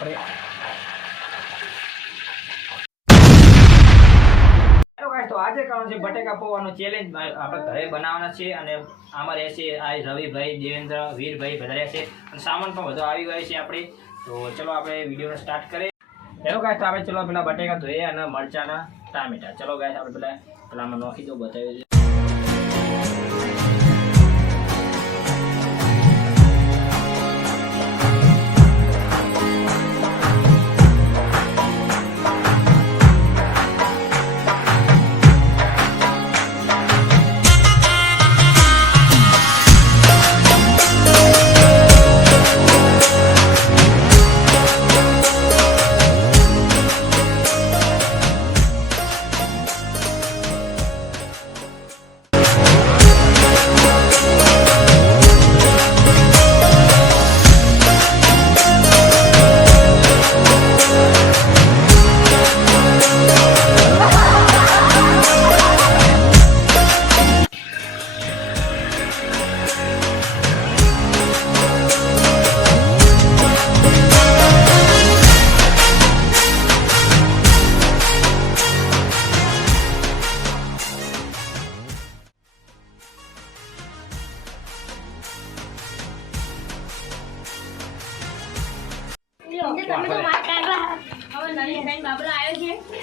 આપણે તો આજે કરવાનું છે બટેકા પૌવાનો ચેલેન્જ આપણે ઘરે બનાવવાના છે અને આમાં રહેશે આ રવિભાઈ, દેવેન્દ્ર, વીરભાઈ બધા રહેશે અને સામાન પણ બધો આવી ગયો છે આપણે. તો ચલો આપણે વિડીયોને સ્ટાર્ટ કરીએ. હેલો ગાઈસ, તો આપણે ચલો પેલા બટેકા ધોઈએ અને મરચાના ટામેટા. ચલો ગાઈસ આપણે પેલામાં નાખી દો, બતાવી દો.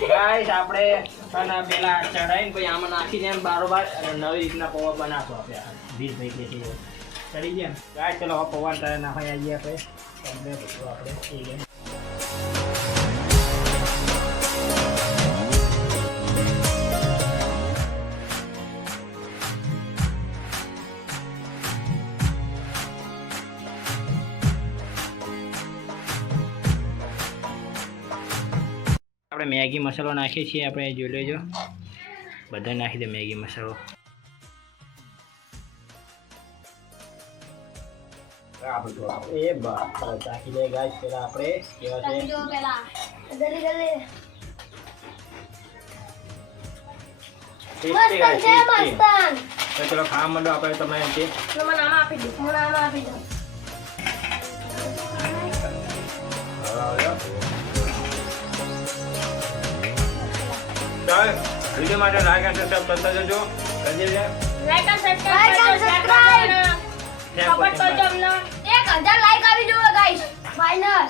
ગાઈસ આપણે પેલા ચડાઈને પછી આમાં નાખીને એમ બારોબાર નવી રીતના પૌવા બનાવશો આપણે. વીરભાઈ કે છે ચડી ગયા ને ગાઈસ. ચલો પૌવા તારે નાખી આવીએ આપણે થઈ ગયા. આપણે મેગી મસાલો નાખીએ છીએ, આપણે જોઈ લેજો. બધા નાખી દે મેગી મસાલો. એ બાપ નાખી દે ગાઈસ. પેલા આપણે કેવા છે ચલો ખાવા માંડો. આપણે તમે નામ આપી દો. ચાલ વિડીયો માટે લાઈક અને સબસ્ક્રાઇબ કરતા જજો. કરી દેજો લાઈક અને સબસ્ક્રાઇબ સપોર્ટ કરજો અમને. 1000 લાઈક આવી જુઓ ગાઈસ. ફાઇનલ